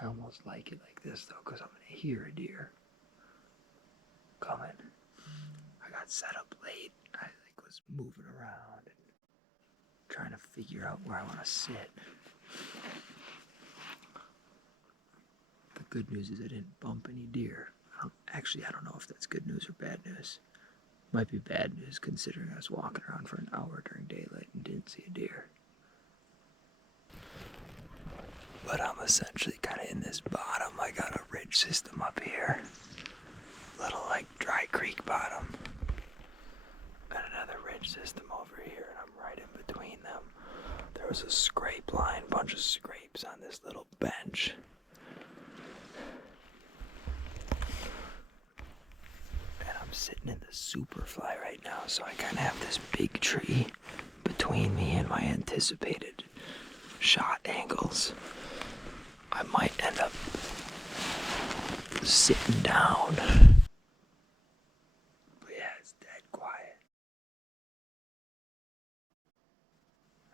I almost like it like this though, because I'm gonna hear a deer coming. I got set up late. I was moving around and trying to figure out where I want to sit. The good news is I didn't bump any deer. I don't know if that's good news or bad news. Might be bad news considering I was walking around for an hour during daylight and didn't see a deer. But I'm essentially kind of in this bottom. I got a ridge system up here. Little dry creek bottom. And another ridge system over here, and I'm right in between them. There was a scrape line, bunch of scrapes on this little bench. And I'm sitting in the superfly right now, so I kind of have this big tree between me and my anticipated shot angles. I might end up sitting down. But yeah, it's dead quiet.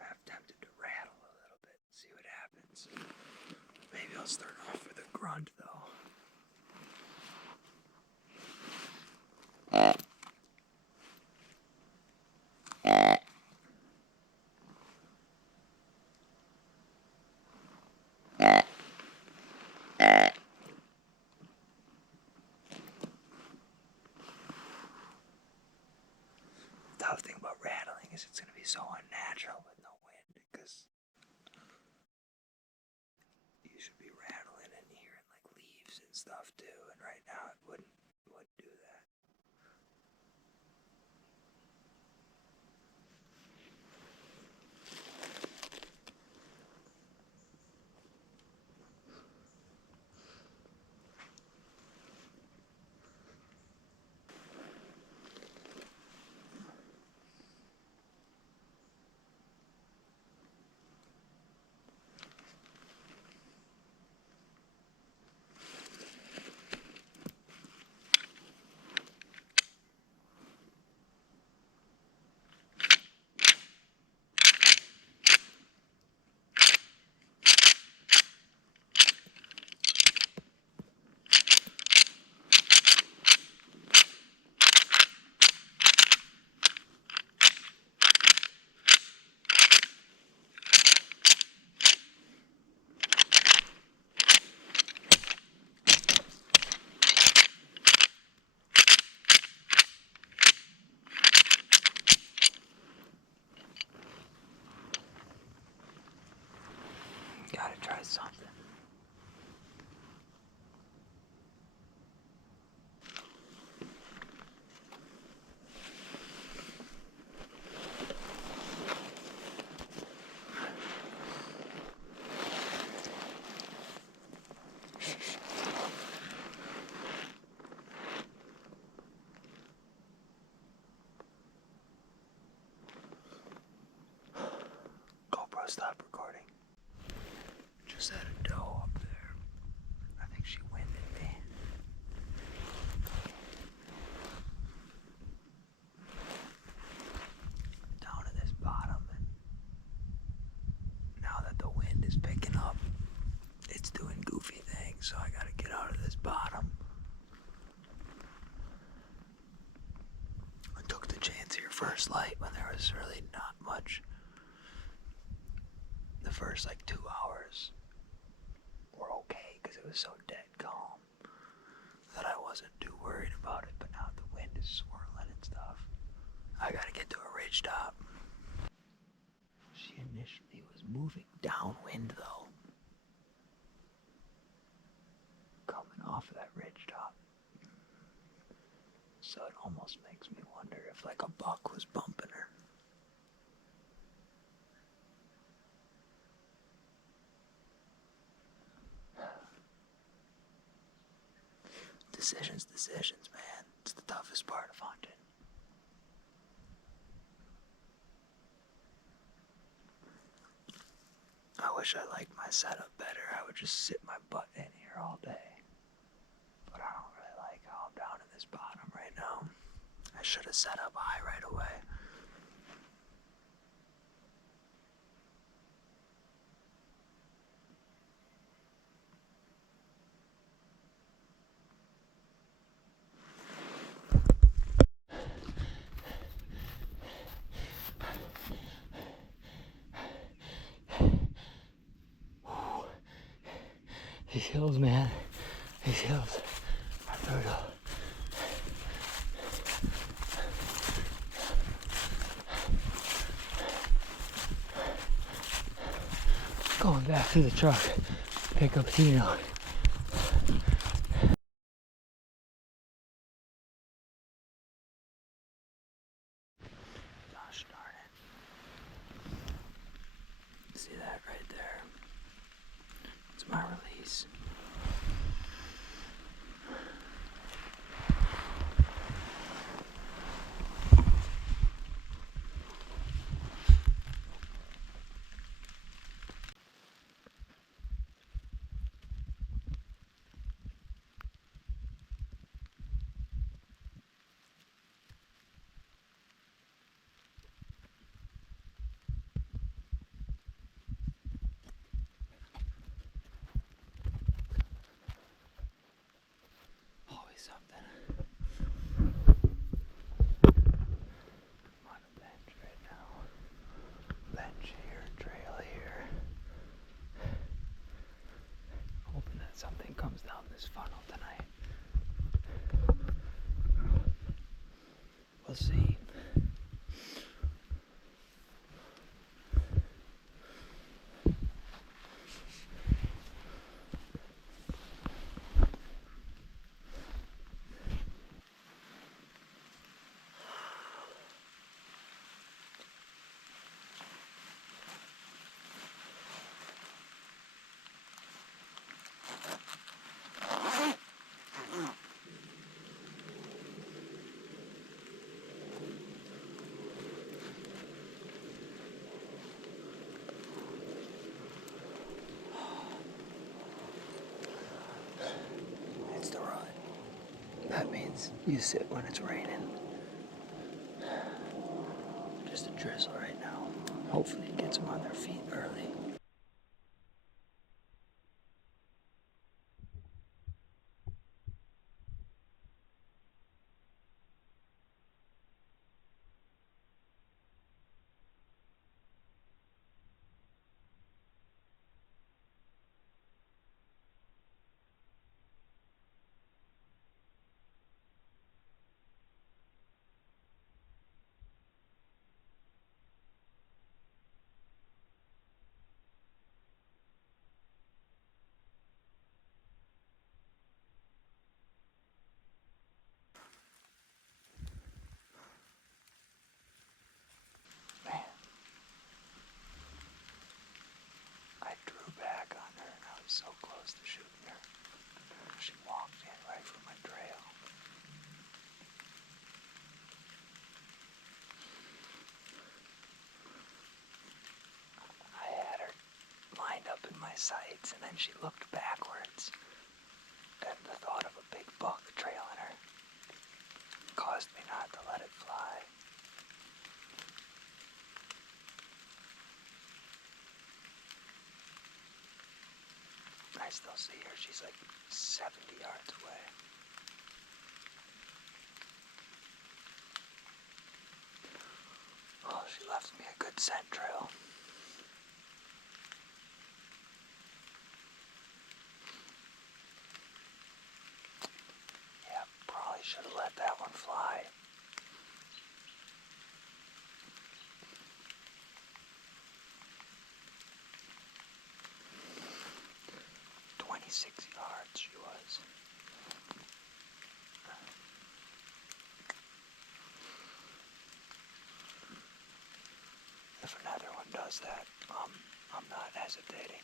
I'm tempted to rattle a little bit and see what happens. Maybe I'll start off with a grunt though. The tough thing about rattling is it's going to be so unnatural with no wind, because you should be rattling and hearing leaves and stuff too, and right now it wouldn't do that. Gotta try something. GoPro, stop recording. Just had a doe up there. I think she winded me. Down in this bottom, and now that the wind is picking up, it's doing goofy things, so I gotta get out of this bottom. I took the chance here first light when there was really not much. The first 2 hours were okay because it was so dead calm that I wasn't too worried about it, but now the wind is swirling and stuff. I gotta get to a ridge top. She initially was moving downwind though, coming off of that ridge top. So it almost makes me wonder if a buck was bumping her. Decisions, man. It's the toughest part of hunting. I wish I liked my setup better. I would just sit my butt in here all day. But I don't really like how I'm down in this bottom right now. I should have set up high right away. These hills, man. These hills are brutal. Going back to the truck, pick up Tino. Gosh darn it. See that right there? It's my release. Always something. I'm on a bench right now. Bench here, trail here. Hoping that something comes down this funnel tonight. We'll see. It's the run. That means you sit when it's raining. Just a drizzle right now. Hopefully it gets them on their feet early. Man, I drew back on her and I was so close to shooting her. She walked in right from my trail. I had her lined up in my sights and then she looked backwards. And the thought of a big buck trailing her caused me not to let it fly. I still see her. She's like 70 yards away. Oh, she left me a good scent trail. Yeah, probably should have let that one fly. .26 yards she was. If another one does that, I'm not hesitating.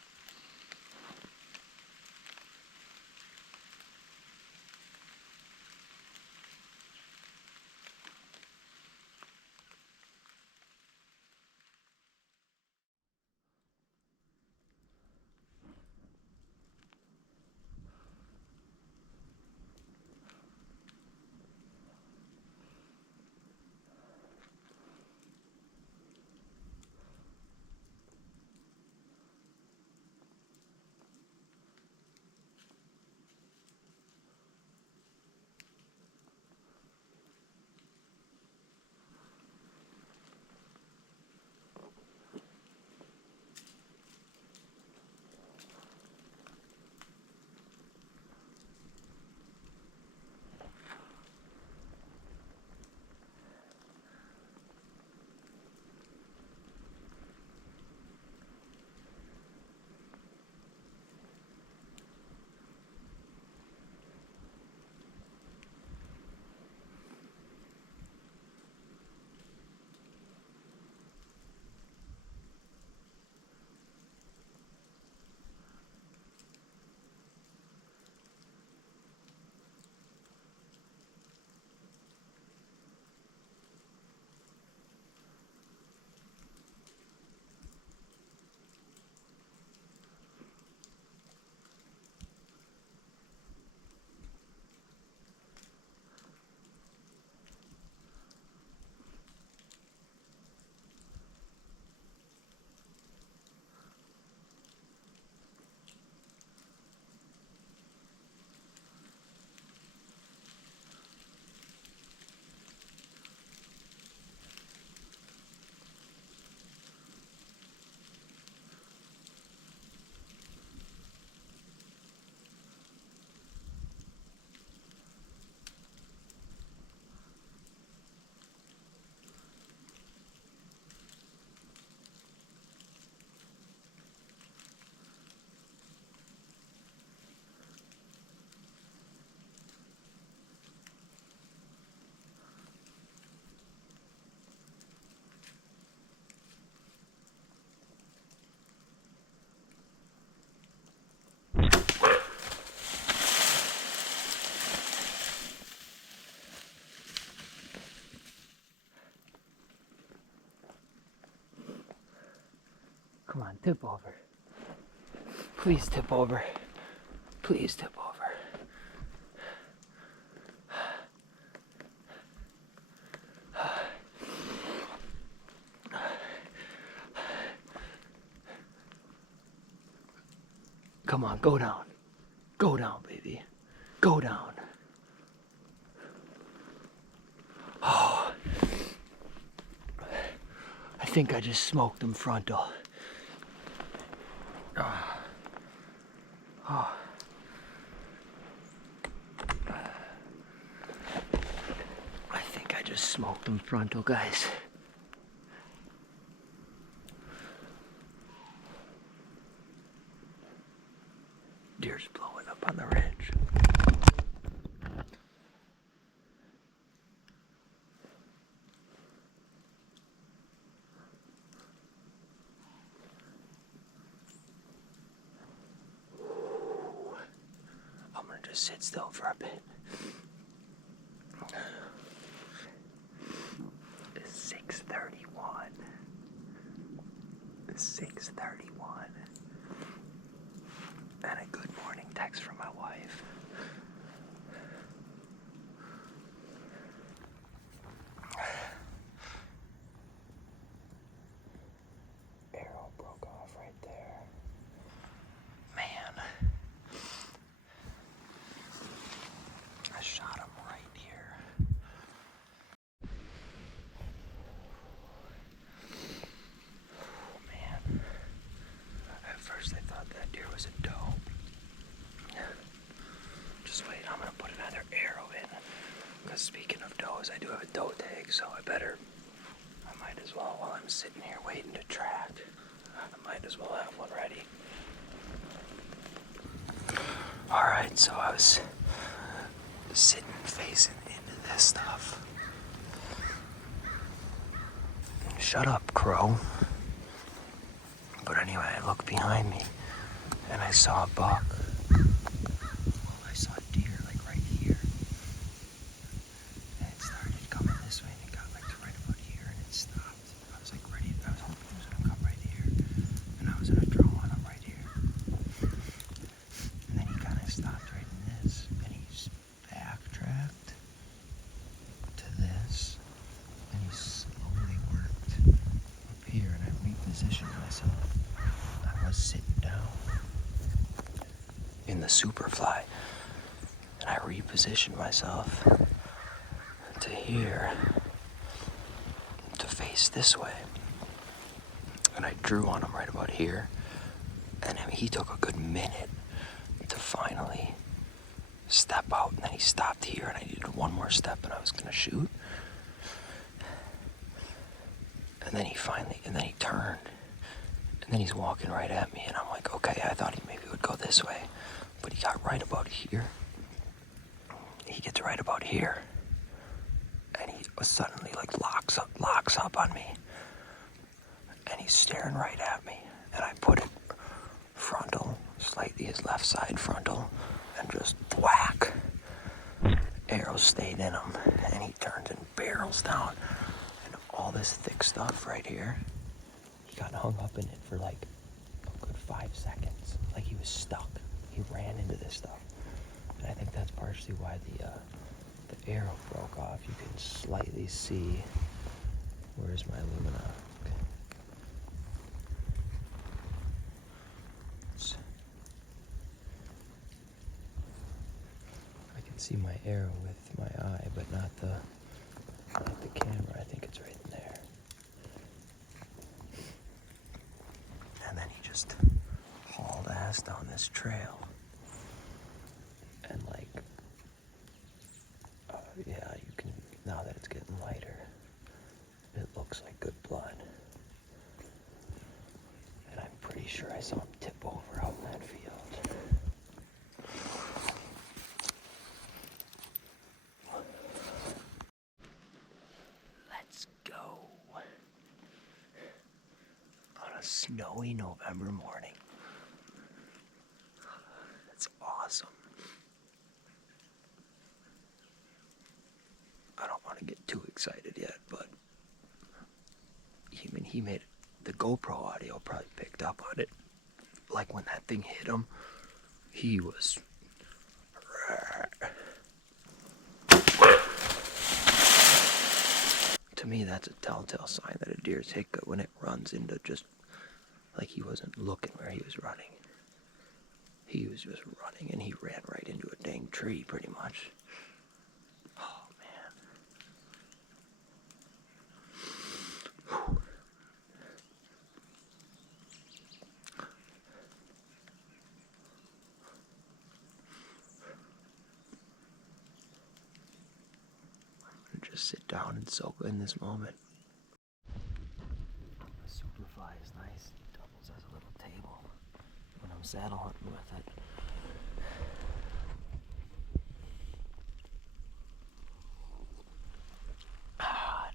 Come on, tip over. Please tip over. Please tip over. Come on, go down. Go down, baby. Go down. Oh. I think I just smoked them frontal. Oh. Oh. I think I just smoked them frontal, guys. Deer's blowing up on the ridge. I'm gonna just sit still for a bit. It's 6:31. It's 6:31. And a good morning text from my wife. Arrow broke off right there. Man. I shot him right here. Oh, man. At first I thought that deer was a doe. Just wait, I'm gonna put another arrow in. Because speaking of does, I do have a doe tag, so I might as well, while I'm sitting here waiting to track, I might as well have one ready. Alright, so I was sitting facing into this stuff. Shut up, crow. But anyway, I looked behind me and I saw a buck. Well, I saw a deer like right here. And it started coming this way and it got like to right about here and it stopped. I was like ready, I was hoping it was gonna come right here. And I was gonna draw on him right here. And then he kind of stopped right in this and he's backtracked to this and he slowly worked up here and I repositioned myself. I was sitting down in the superfly and I repositioned myself to here to face this way and I drew on him right about here and he took a good minute to finally step out and then he stopped here and I did one more step and I was gonna shoot and then he turned and then he's walking right at me and I'm like, okay, I thought he maybe would go this way, but he got right about here. He gets right about here and he suddenly like locks up on me and he's staring right at me and I put it frontal, slightly his left side frontal and just whack. Arrow stayed in him and he turns and barrels down and all this thick stuff right here, he got hung up in it for like a good 5 seconds, like he was stuck. He ran into this stuff and I think that's partially why the arrow broke off. You can slightly see, where's my lumina? I can see my arrow with my eye, but not the camera. I think it's right in there. And then he just hauled ass down this trail. And like, yeah, you can, now that it's getting lighter, it looks like good blood. And I'm pretty sure I saw him tip over out in that field. Let's go. On a snowy November morning. That's awesome. I don't want to get too excited yet, but he made the GoPro audio probably picked up on it. Like when that thing hit him, he was... To me, that's a telltale sign that a deer's hit good when it runs into just... Like he wasn't looking where he was running. He was just running and he ran right into a dang tree pretty much. Oh, man. Whew. I'm gonna just sit down and soak in this moment. A superfly is nice. It doubles as a little table when I'm saddle hunting with it.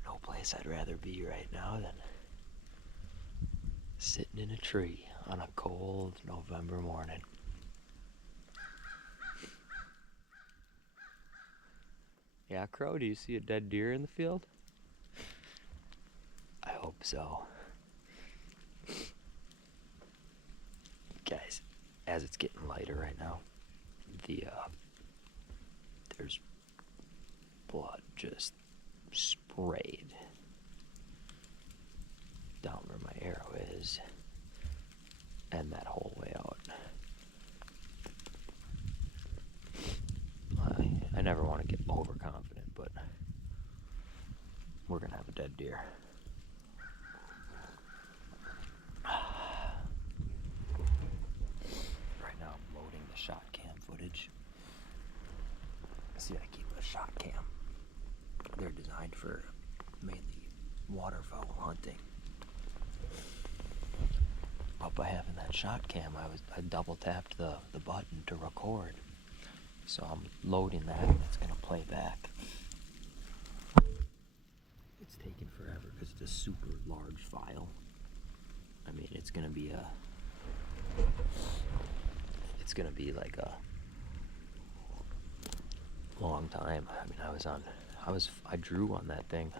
No place I'd rather be right now than sitting in a tree on a cold November morning. Yeah, Crow, do you see a dead deer in the field? I hope so. Guys, as it's getting lighter right now, there's blood just sprayed down where my arrow is and that whole way out. I never want to get overconfident, but we're gonna have a dead deer. Right now I'm loading the shot cam footage. See, I keep a shot cam. They're designed for mainly waterfowl hunting. But by having that shot cam, I double tapped the button to record. So I'm loading that and it's gonna play back. It's taking forever because it's a super large file. I mean, it's gonna be like a long time. I mean, I drew on that thing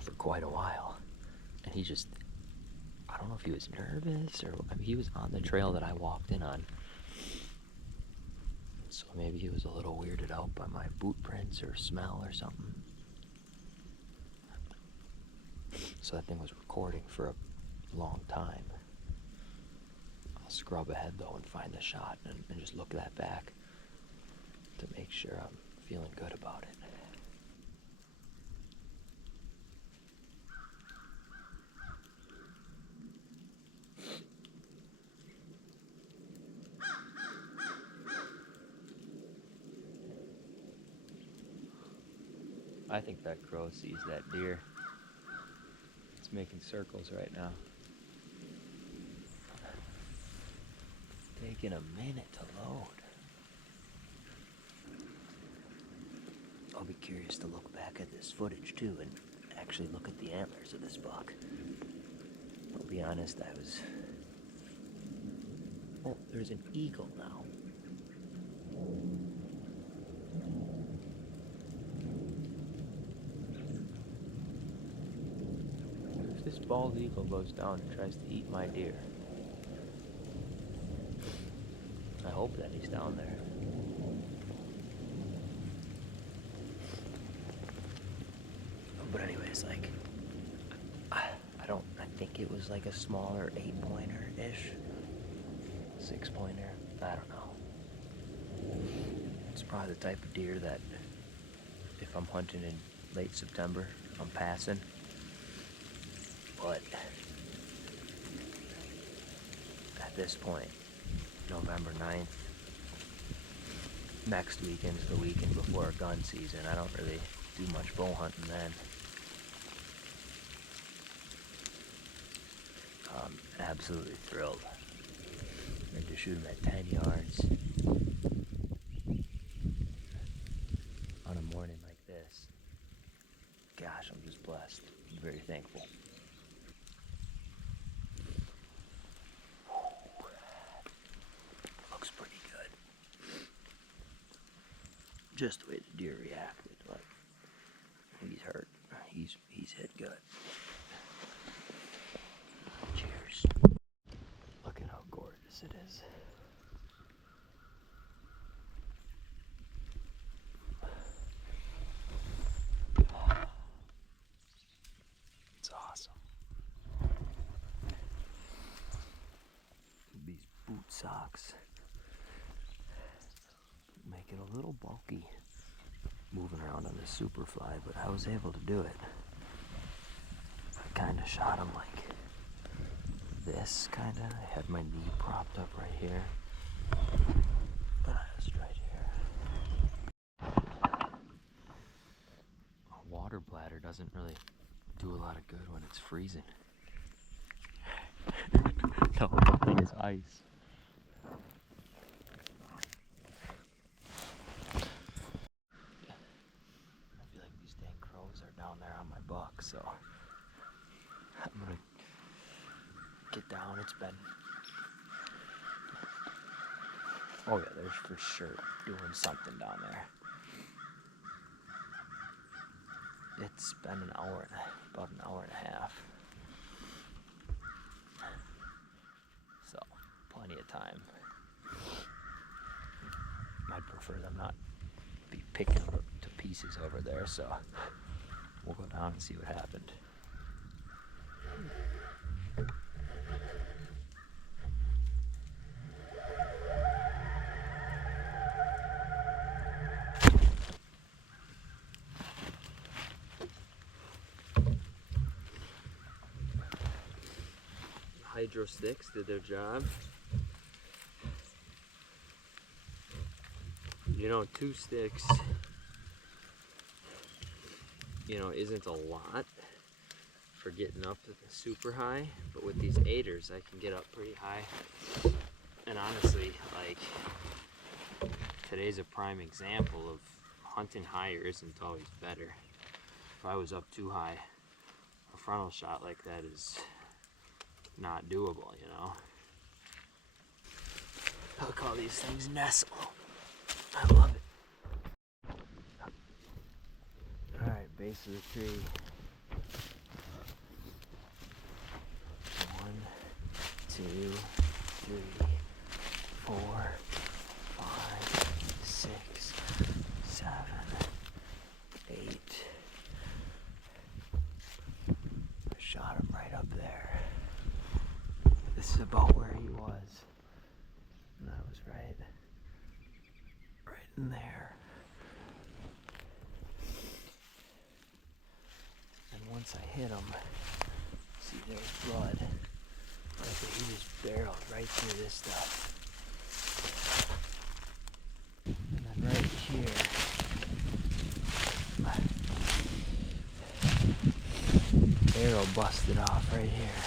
for quite a while, and he just, I don't know if he was nervous or, I mean, he was on the trail that I walked in on. So maybe he was a little weirded out by my boot prints or smell or something. So that thing was recording for a long time. I'll scrub ahead though and find the shot and just look that back to make sure I'm feeling good about it. I think that crow sees that deer. It's making circles right now. Taking a minute to load. I'll be curious to look back at this footage too and actually look at the antlers of this buck. I'll be honest, oh, there's an eagle now. If this bald eagle goes down and tries to eat my deer, I hope that he's down there. But anyways, like, I think it was like a smaller 8-pointer-ish, 6-pointer, I don't know. It's probably the type of deer that if I'm hunting in late September, I'm passing. But at this point, November 9th, next weekend's the weekend before gun season. I don't really do much bow hunting then. I'm absolutely thrilled. Ready to shoot him at 10 yards on a morning like this. Gosh, I'm just blessed. I'm very thankful. Looks pretty good. Just the way the deer reacted, like he's hurt. He's hit good. socks. Make it a little bulky moving around on this Superfly, but I was able to do it. I kind of shot him like this, kind of. I had my knee propped up right here. Just right here. A water bladder doesn't really do a lot of good when it's freezing. No, the thing is ice. I feel like these dang crows are down there on my buck, so I'm gonna get down. It's been, oh yeah, there's for sure doing something down there. It's been an hour and about an hour and a half. So, plenty of time. I'd prefer them not be picking up to pieces over there, so we'll go down and see what happened. Hydro sticks did their job. You know, 2 sticks, you know, isn't a lot for getting up super high, but with these 8ers, I can get up pretty high. And honestly, like, today's a prime example of hunting higher isn't always better. If I was up too high, a frontal shot like that is not doable, you know. I'll call these things nestle. I love it. Alright, base of the tree. 1, 2, 3, 4, 5, 6, 7, 8. I shot him right up there. This is about where he was. And I was right in there. And once I hit him, see there's blood. Right there, he just barreled right through this stuff. And then right here, my arrow busted off right here.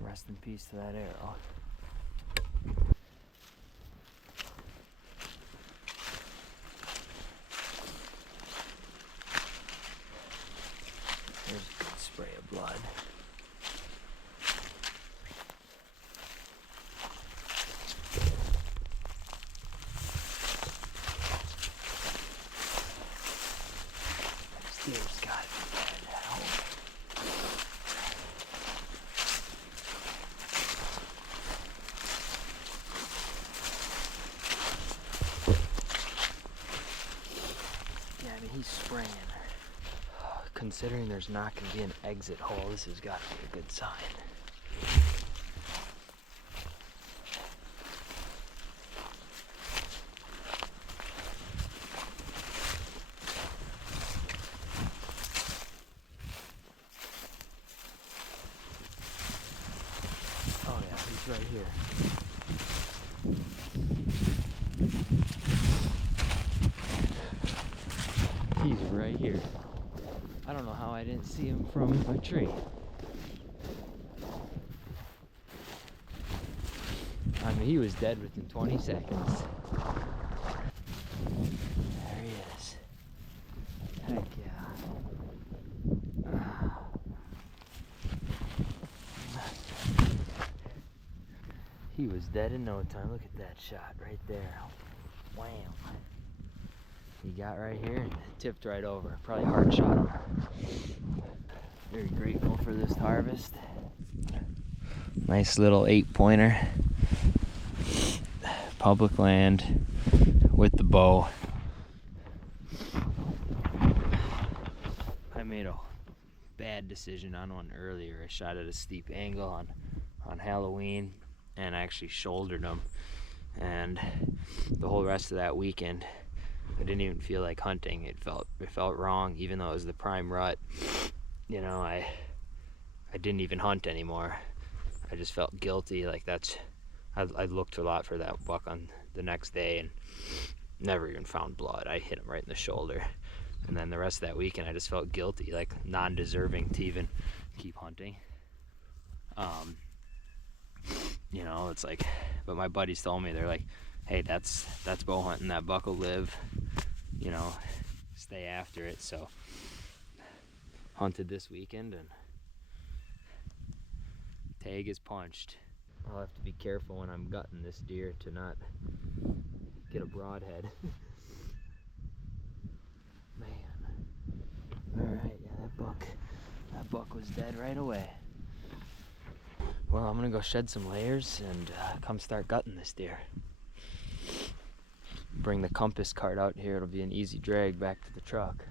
Rest in peace to that arrow. There's a good spray of blood. This deer's got to be dead at home. He's spraying. Considering there's not going to be an exit hole, this has got to be a good sign. Oh yeah, he's right here. He's right here. I don't know how I didn't see him from my tree. I mean, he was dead within 20 seconds. There he is. Heck yeah. He was dead in no time. Look at that shot right there. Wham. He got right here and tipped right over. Probably hard shot him. Very grateful for this harvest. Nice little 8-pointer. Public land with the bow. I made a bad decision on one earlier. I shot at a steep angle on Halloween, and I actually shouldered him. And the whole rest of that weekend, I didn't even feel like hunting. It felt wrong, even though it was the prime rut. You know, I didn't even hunt anymore. I just felt guilty. Like I looked a lot for that buck on the next day and never even found blood. I hit him right in the shoulder. And then the rest of that weekend, I just felt guilty, like non-deserving to even keep hunting. You know, it's like, but my buddies told me, they're like, hey, that's bow hunting, that buck will live, you know, stay after it. So hunted this weekend, and tag is punched. I'll have to be careful when I'm gutting this deer to not get a broadhead. Man. Alright, yeah, that buck was dead right away. Well, I'm gonna go shed some layers and come start gutting this deer. Bring the compass cart out here. It'll be an easy drag back to the truck.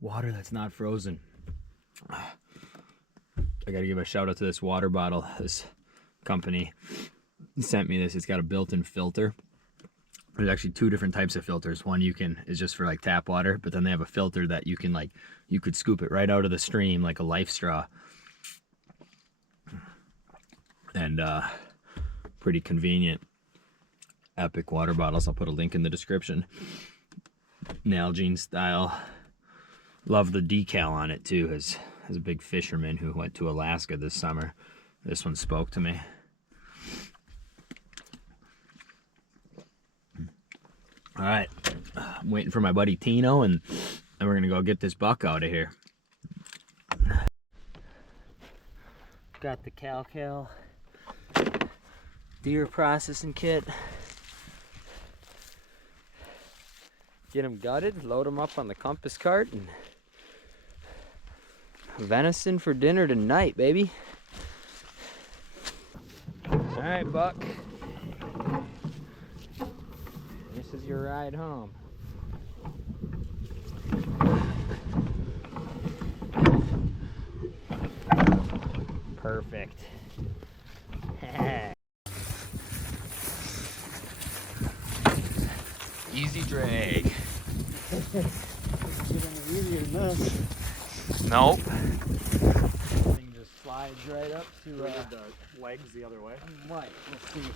Water that's not frozen. I gotta give a shout out to this water bottle. This company sent me this. It's got a built-in filter. There's actually two different types of filters. One is just for like tap water, but then they have a filter that you could scoop it right out of the stream like a life straw. And pretty convenient. Epic water bottles. I'll put a link in the description. Nalgene style. Love the decal on it too. As a big fisherman who went to Alaska this summer, this one spoke to me. All right, I'm waiting for my buddy Tino, and we're gonna go get this buck out of here. Got the Cal deer processing kit. Get them gutted, load them up on the compass cart, and venison for dinner tonight, baby. All right, buck. This is your ride home. Perfect. Easy drag. Easier than this. Nope. Thing just slides right up to the legs the other way. Right, we'll see.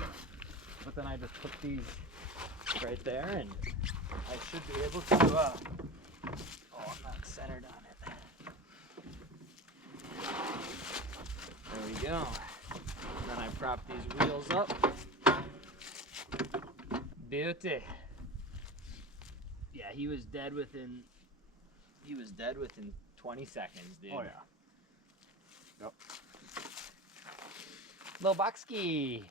But then I just put these right there, and I should be able to. Oh, I'm not centered on it. There we go. And then I prop these wheels up. Beauty. Yeah, he was dead within 20 seconds, dude. Oh yeah. Yep. Lil Boxky.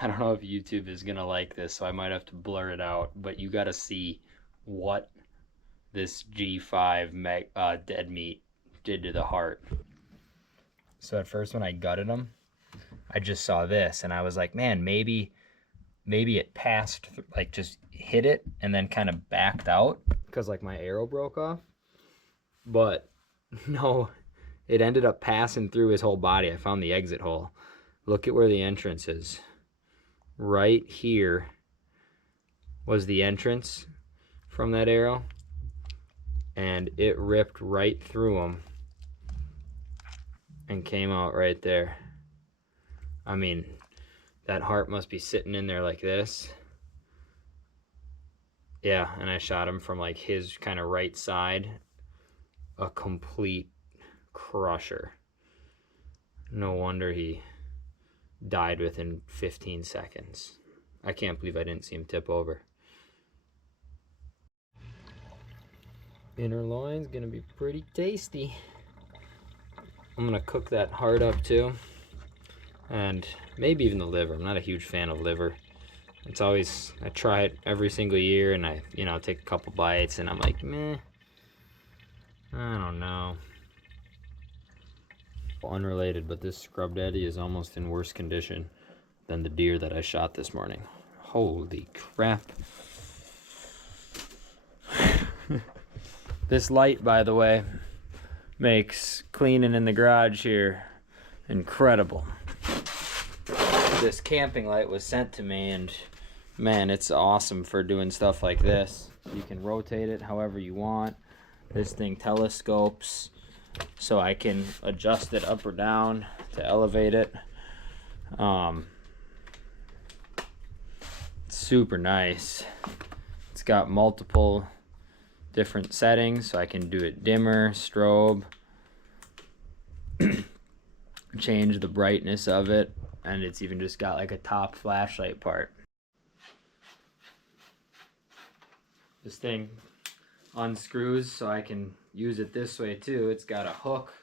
I don't know if YouTube is gonna like this, so I might have to blur it out, but you gotta see what this G5 dead meat did to the heart. So at first when I gutted him, I just saw this and I was like, man, maybe it passed, like just hit it and then kind of backed out because like my arrow broke off. But no, it ended up passing through his whole body. I found the exit hole. Look at where the entrance is. Right here was the entrance from that arrow, and it ripped right through him and came out right there. I mean, that heart must be sitting in there like this. Yeah, and I shot him from like his kind of right side. A complete crusher. No wonder he died within 15 seconds. I can't believe I didn't see him tip over. Inner loin's gonna be pretty tasty. I'm gonna cook that heart up too, and maybe even the liver. I'm not a huge fan of liver. It's always, I try it every single year, and I, take a couple bites, and I'm like, meh, I don't know. Unrelated, but this scrub daddy is almost in worse condition than the deer that I shot this morning. Holy crap. This light, by the way, makes cleaning in the garage here incredible. This camping light was sent to me, and man, it's awesome for doing stuff like this. You can rotate it however you want. This thing telescopes, so I can adjust it up or down to elevate it. It's super nice. It's got multiple different settings, so I can do it dimmer, strobe, change the brightness of it, and it's even just got like a top flashlight part. This thing unscrews so I can use it this way too. It's got a hook.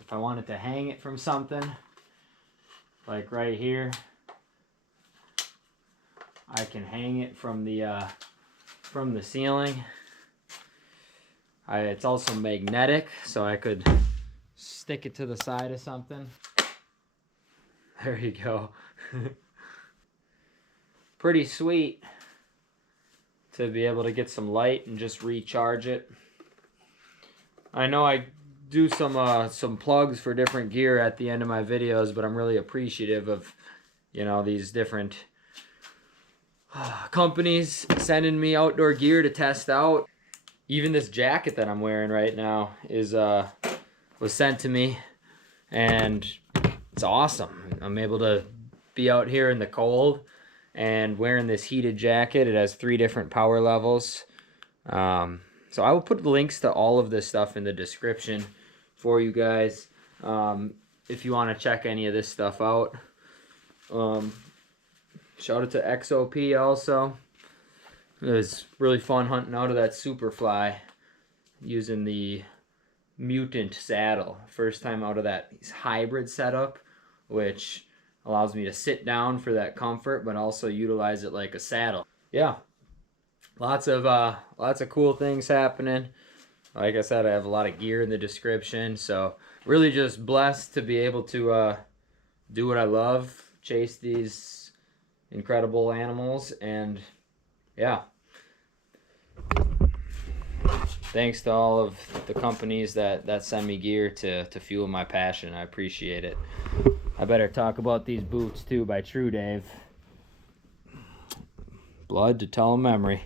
If I wanted to hang it from something, like right here, I can hang it from the ceiling. It's also magnetic, so I could stick it to the side of something. There you go. Pretty sweet to be able to get some light and just recharge it. I know I do some plugs for different gear at the end of my videos, but I'm really appreciative of, you know, these different companies sending me outdoor gear to test out. Even this jacket that I'm wearing right now was sent to me, and it's awesome. I'm able to be out here in the cold and wearing this heated jacket. It has 3 different power levels. So I will put links to all of this stuff in the description for you guys, if you want to check any of this stuff out. Shout out to XOP also. It was really fun hunting out of that Superfly using the Mutant saddle. First time out of that hybrid setup, which allows me to sit down for that comfort, but also utilize it like a saddle. Yeah, lots of cool things happening. Like I said, I have a lot of gear in the description, so really just blessed to be able to do what I love, chase these incredible animals, and yeah. Thanks to all of the companies that send me gear to fuel my passion. I appreciate it. I better talk about these boots too by True Dave. Blood to tell a memory.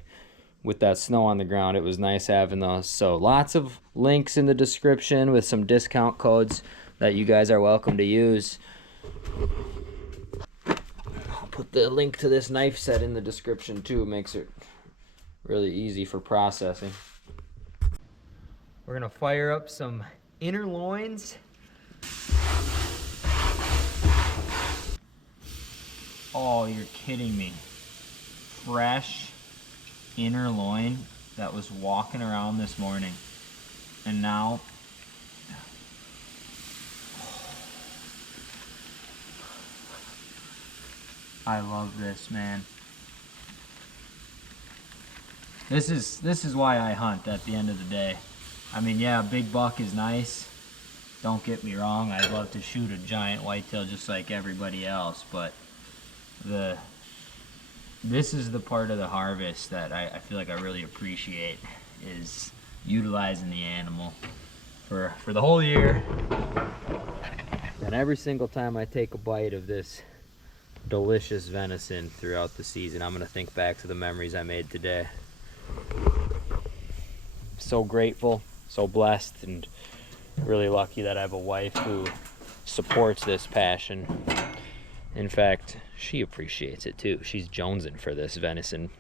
With that snow on the ground, it was nice having those. So lots of links in the description with some discount codes that you guys are welcome to use. I'll put the link to this knife set in the description too. It makes it really easy for processing. We're gonna fire up some inner loins. Oh, you're kidding me. Fresh inner loin that was walking around this morning. And now, I love this, man. This is why I hunt at the end of the day. I mean, yeah, a big buck is nice. Don't get me wrong, I'd love to shoot a giant whitetail just like everybody else, but this is the part of the harvest that I feel like I really appreciate, is utilizing the animal for the whole year. And every single time I take a bite of this delicious venison throughout the season, I'm gonna think back to the memories I made today. So grateful, so blessed, and really lucky that I have a wife who supports this passion. In fact, she appreciates it too. She's jonesing for this venison